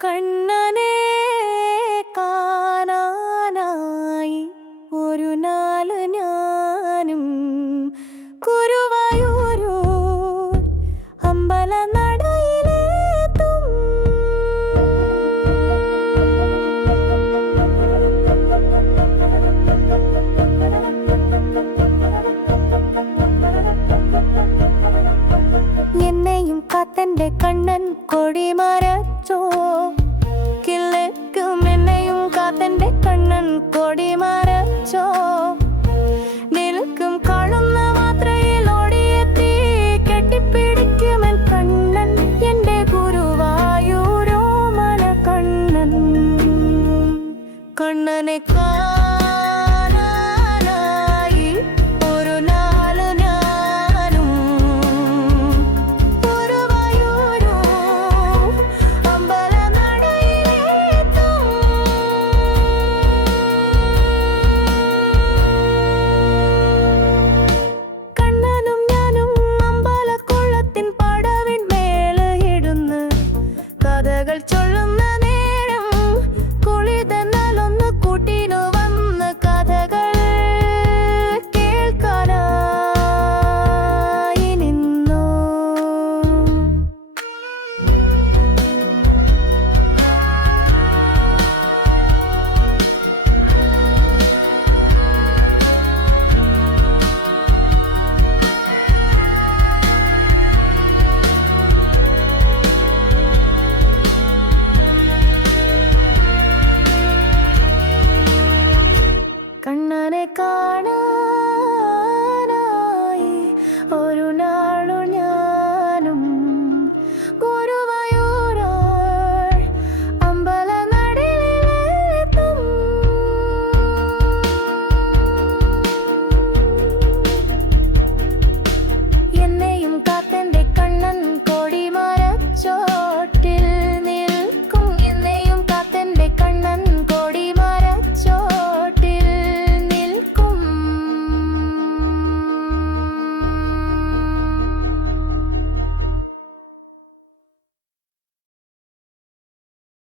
കണ്ണനെ കാണാനായി ഒരു നാള് ഞാനും ഗുരുവായൂരു അമ്പലനടയിലെത്തും. എന്നെയും കാത്തന്റെ കണ്ണൻ കൊടിമരച്ചോ, കിഴക്കും എന്നെയും കാത്തന്റെ കണ്ണൻ കൊടിമരച്ചോ. നിൽക്കും കാണുന്ന മാത്രയിൽ ഓടിയെത്തി കെട്ടിപ്പിടിക്കുമെൻ കണ്ണൻ, എന്റെ ഗുരുവായൂരോ മന കണ്ണൻ. കണ്ണനെ കാണാനായി ഒരു നാള് ഞാനും ഗുരുവായൂരു അമ്പലനടയിലെത്തും. കണ്ണനും ഞാനും അമ്പലക്കുളത്തിൻ പടവിൻ മേലെ ഇടുന്ന് കഥകൾ ചൊല്ലുന്ന